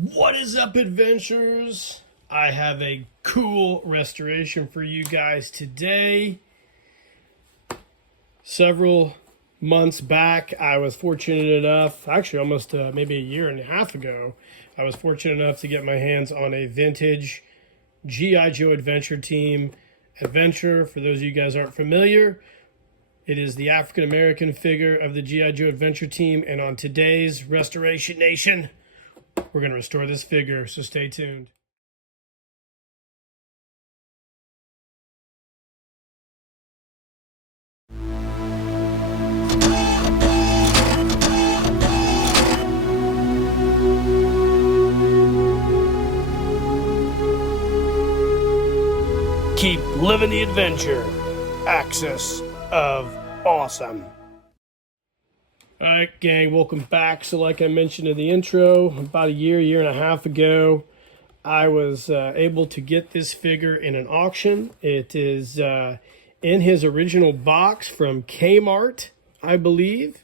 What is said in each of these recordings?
What is up, adventurers? I have a cool restoration for you guys today. Several months back, I was fortunate enough, actually almost maybe a year and a half ago, I was fortunate enough to get my hands on a vintage G.I. Joe Adventure Team Adventure. For those of you guys aren't familiar, it is the African American figure of the G.I. Joe Adventure Team, and on today's Restoration Nation, we're going to restore this figure, so stay tuned. Keep living the adventure. Axis of Awesome. Alright, gang, welcome back. So like I mentioned in the intro, about a year and a half ago, I was able to get this figure in an auction. It is in his original box from Kmart, I believe.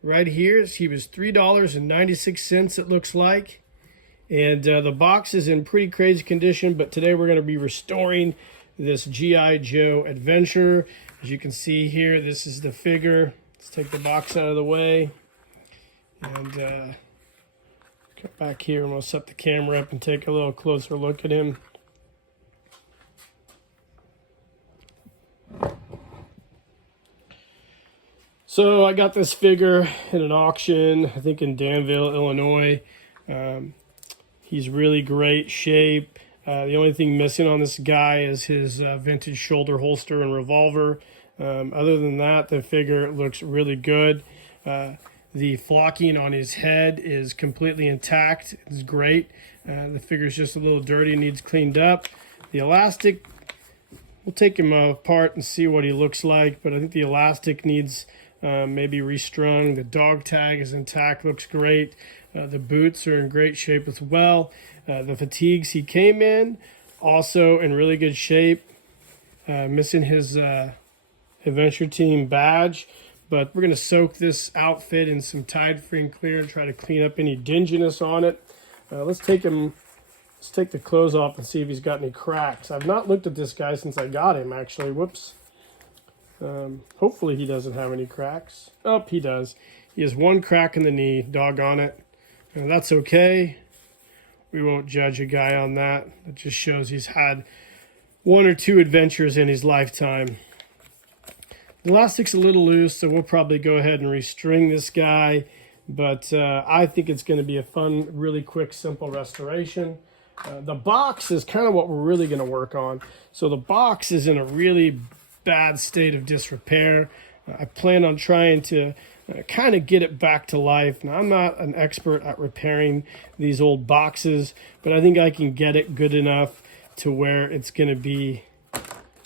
Right here, he was $3.96, it looks like. And the box is in pretty crazy condition, but today we're going to be restoring this G.I. Joe Adventure. As you can see here, this is the figure. Let's take the box out of the way and come back here, and we'll set the camera up and take a little closer look at him. So I got this figure in an auction, I think in Danville, Illinois. He's really great shape. The only thing missing on this guy is his vintage shoulder holster and revolver. Other than that, the figure looks really good. The flocking on his head is completely intact. It's great. The figure's just a little dirty, needs cleaned up. The elastic, we'll take him apart and see what he looks like, but I think the elastic needs maybe restrung. The dog tag is intact, looks great. The boots are in great shape as well. The fatigues he came in, also in really good shape. Missing his Adventure Team badge, but we're going to soak this outfit in some Tide Free and Clear and try to clean up any dinginess on it. Let's take the clothes off and see if he's got any cracks. I've not looked at this guy since I got him, actually. Whoops. Hopefully he doesn't have any cracks. Oh, he does. He has one crack in the knee, doggone it. And that's okay. We won't judge a guy on that. It just shows he's had one or two adventures in his lifetime. The elastic's a little loose, so we'll probably go ahead and restring this guy. But I think it's going to be a fun, really quick, simple restoration. The box is kind of what we're really going to work on. So the box is in a really bad state of disrepair. I plan on trying to kind of get it back to life. Now, I'm not an expert at repairing these old boxes, but I think I can get it good enough to where it's going to be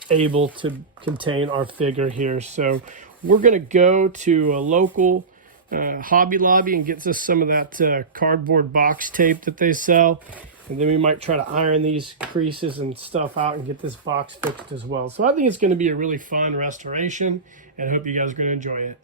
able to contain our figure here. So we're going to go to a local Hobby Lobby and get us some of that cardboard box tape that they sell, and then we might try to iron these creases and stuff out and get this box fixed as well. So I think it's going to be a really fun restoration, and I hope you guys are going to enjoy it.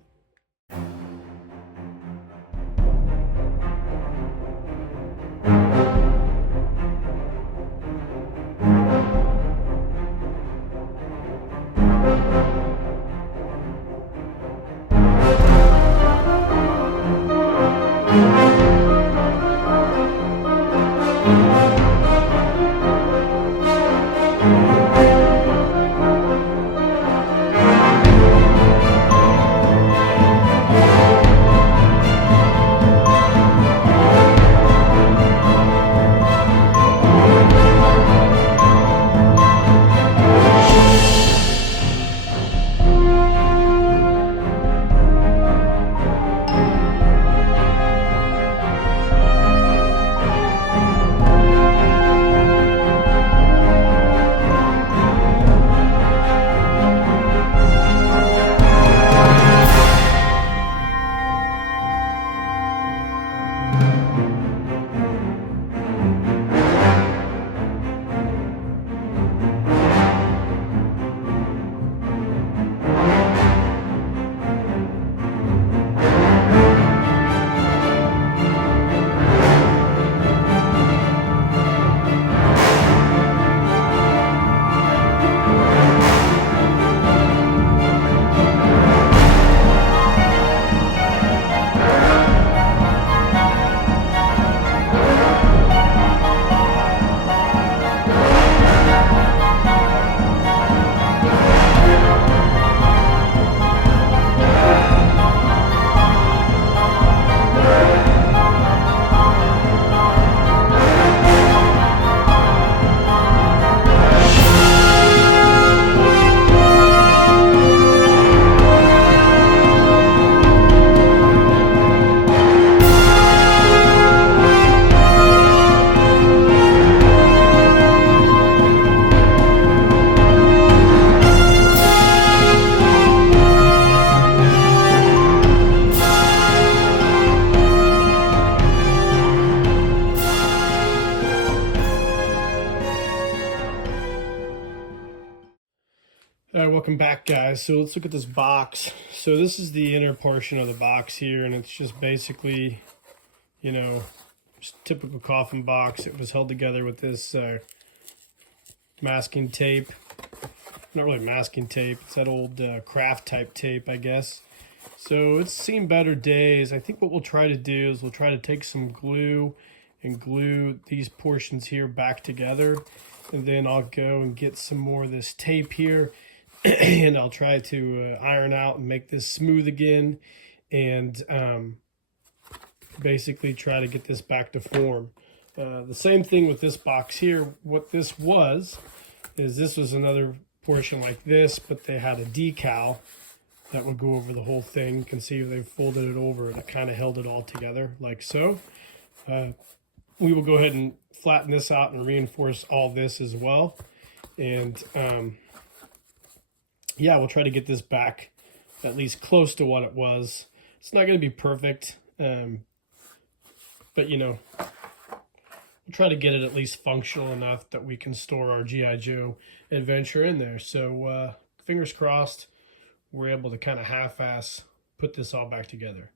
All right, welcome back, guys. So let's look at this box. So this is the inner portion of the box here, and it's just basically, just typical coffin box. It was held together with this masking tape. Not really masking tape. It's that old craft type tape, I guess. So it's seen better days. I think what we'll try to do is we'll try to take some glue and glue these portions here back together. And then I'll go and get some more of this tape here. And I'll try to iron out and make this smooth again. And basically try to get this back to form. The same thing with this box here. What this was another portion like this, but they had a decal that would go over the whole thing. You can see they folded it over and it kind of held it all together like so. We will go ahead and flatten this out and reinforce all this as well. And yeah, we'll try to get this back at least close to what it was. It's not going to be perfect, but we'll try to get it at least functional enough that we can store our G.I. Joe adventure in there. So fingers crossed we're able to kind of half-ass put this all back together.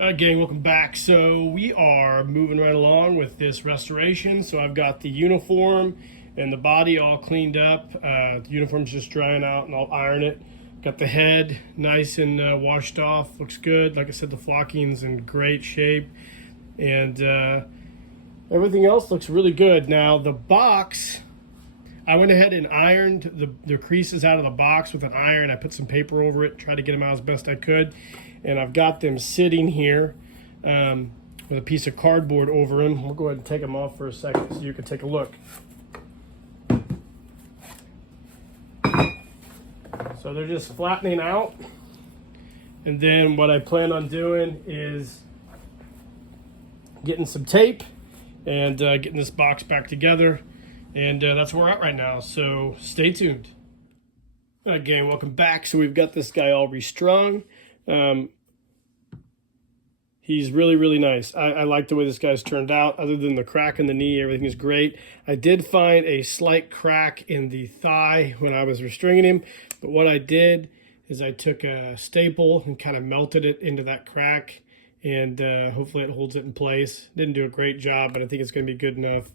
All right, gang, welcome back. So we are moving right along with this restoration. So I've got the uniform and the body all cleaned up. The uniform's just drying out and I'll iron it. Got the head nice and washed off. Looks good. Like I said, the flocking's in great shape. And everything else looks really good. Now the box, I went ahead and ironed the creases out of the box with an iron. I put some paper over it, tried to get them out as best I could. And I've got them sitting here with a piece of cardboard over them. We'll go ahead and take them off for a second so you can take a look. So they're just flattening out. And then what I plan on doing is getting some tape and getting this box back together. And that's where we're at right now. So stay tuned. Again, welcome back. So we've got this guy all restrung. He's really, really nice. I like the way this guy's turned out. Other than the crack in the knee, everything is great. I did find a slight crack in the thigh when I was restringing him. But what I did is I took a staple and kind of melted it into that crack. And hopefully it holds it in place. Didn't do a great job, but I think it's going to be good enough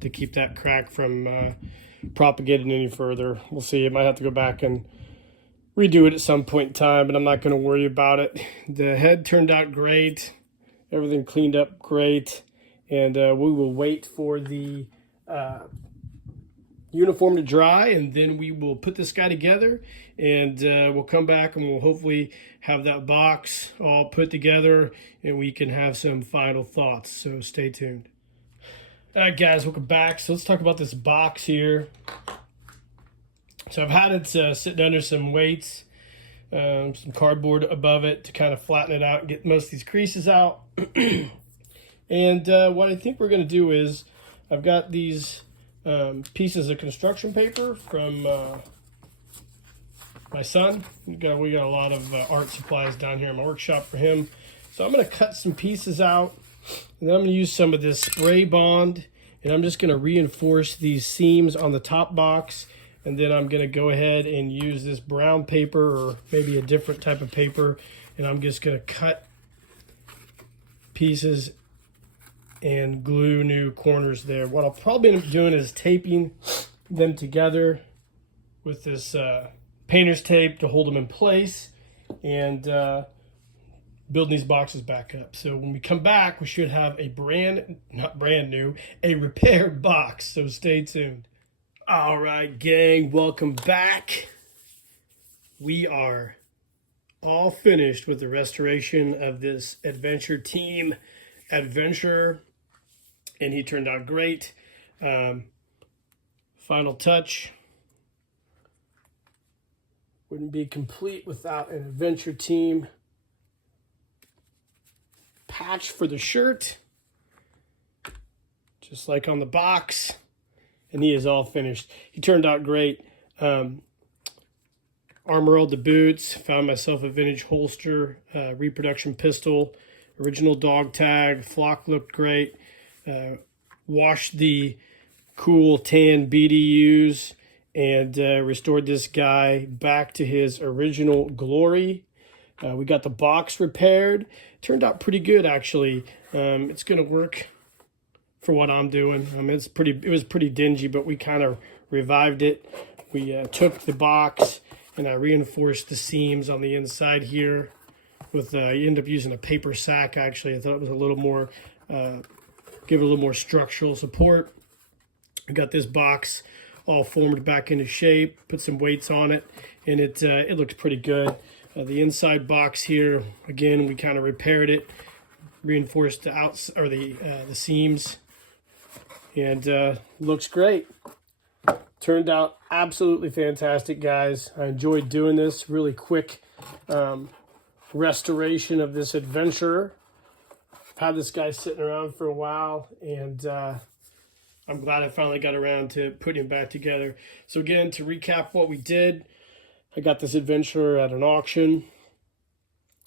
to keep that crack from propagating any further. We'll see. I might have to go back and redo it at some point in time, but I'm not going to worry about it. The head turned out great. Everything cleaned up great. And we will wait for the uniform to dry, and then we will put this guy together, and we'll come back and we'll hopefully have that box all put together and we can have some final thoughts. So stay tuned. All right, guys, welcome back. So let's talk about this box here. So I've had it sitting under some weights, some cardboard above it to kind of flatten it out and get most of these creases out. And what I think we're going to do is I've got these pieces of construction paper from my son. We got a lot of art supplies down here in my workshop for him. So I'm going to cut some pieces out, and then I'm going to use some of this spray bond, and I'm just going to reinforce these seams on the top box. And then I'm going to go ahead and use this brown paper or maybe a different type of paper, and I'm just going to cut pieces and glue new corners there. What I'll probably end up doing is taping them together with this painter's tape to hold them in place, and building these boxes back up. So when we come back, we should have a a repaired box. So stay tuned. All right, gang, welcome back. We are all finished with the restoration of this adventure team adventure, and he turned out great. Final touch. Wouldn't be complete without an adventure team patch for the shirt, just like on the box. And he is all finished. He turned out great. Armorelled the boots. Found myself a vintage holster, reproduction pistol, original dog tag. Flock looked great. Washed the cool tan BDUs and restored this guy back to his original glory. We got the box repaired. Turned out pretty good, actually. It's going to work for what I'm doing. It was pretty dingy, but we kind of revived it. We took the box and I reinforced the seams on the inside here with, you end up using a paper sack, actually. I thought it was a little more, give it a little more structural support. I got this box all formed back into shape, put some weights on it, and it looks pretty good. The inside box here, again, we kind of repaired it, reinforced the seams, and looks great. Turned out absolutely fantastic, guys. I enjoyed doing this. Really quick restoration of this adventurer. I've had this guy sitting around for a while, and I'm glad I finally got around to putting him back together. So again, to recap what we did, I got this adventurer at an auction.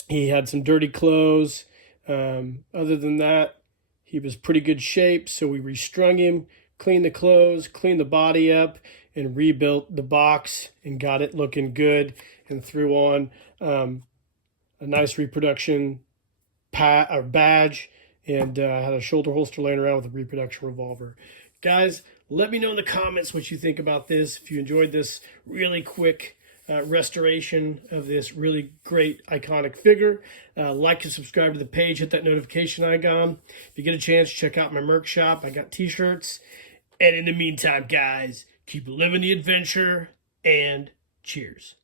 He had some dirty clothes. Other than that, he was pretty good shape, so we restrung him, cleaned the clothes, cleaned the body up, and rebuilt the box and got it looking good, and threw on a nice reproduction badge, and had a shoulder holster laying around with a reproduction revolver. Guys, let me know in the comments what you think about this. If you enjoyed this really quick restoration of this really great iconic figure, like and subscribe to the page, hit that notification icon. If you get a chance, check out my merch shop. I got t-shirts. And in the meantime, guys, keep living the adventure, and cheers.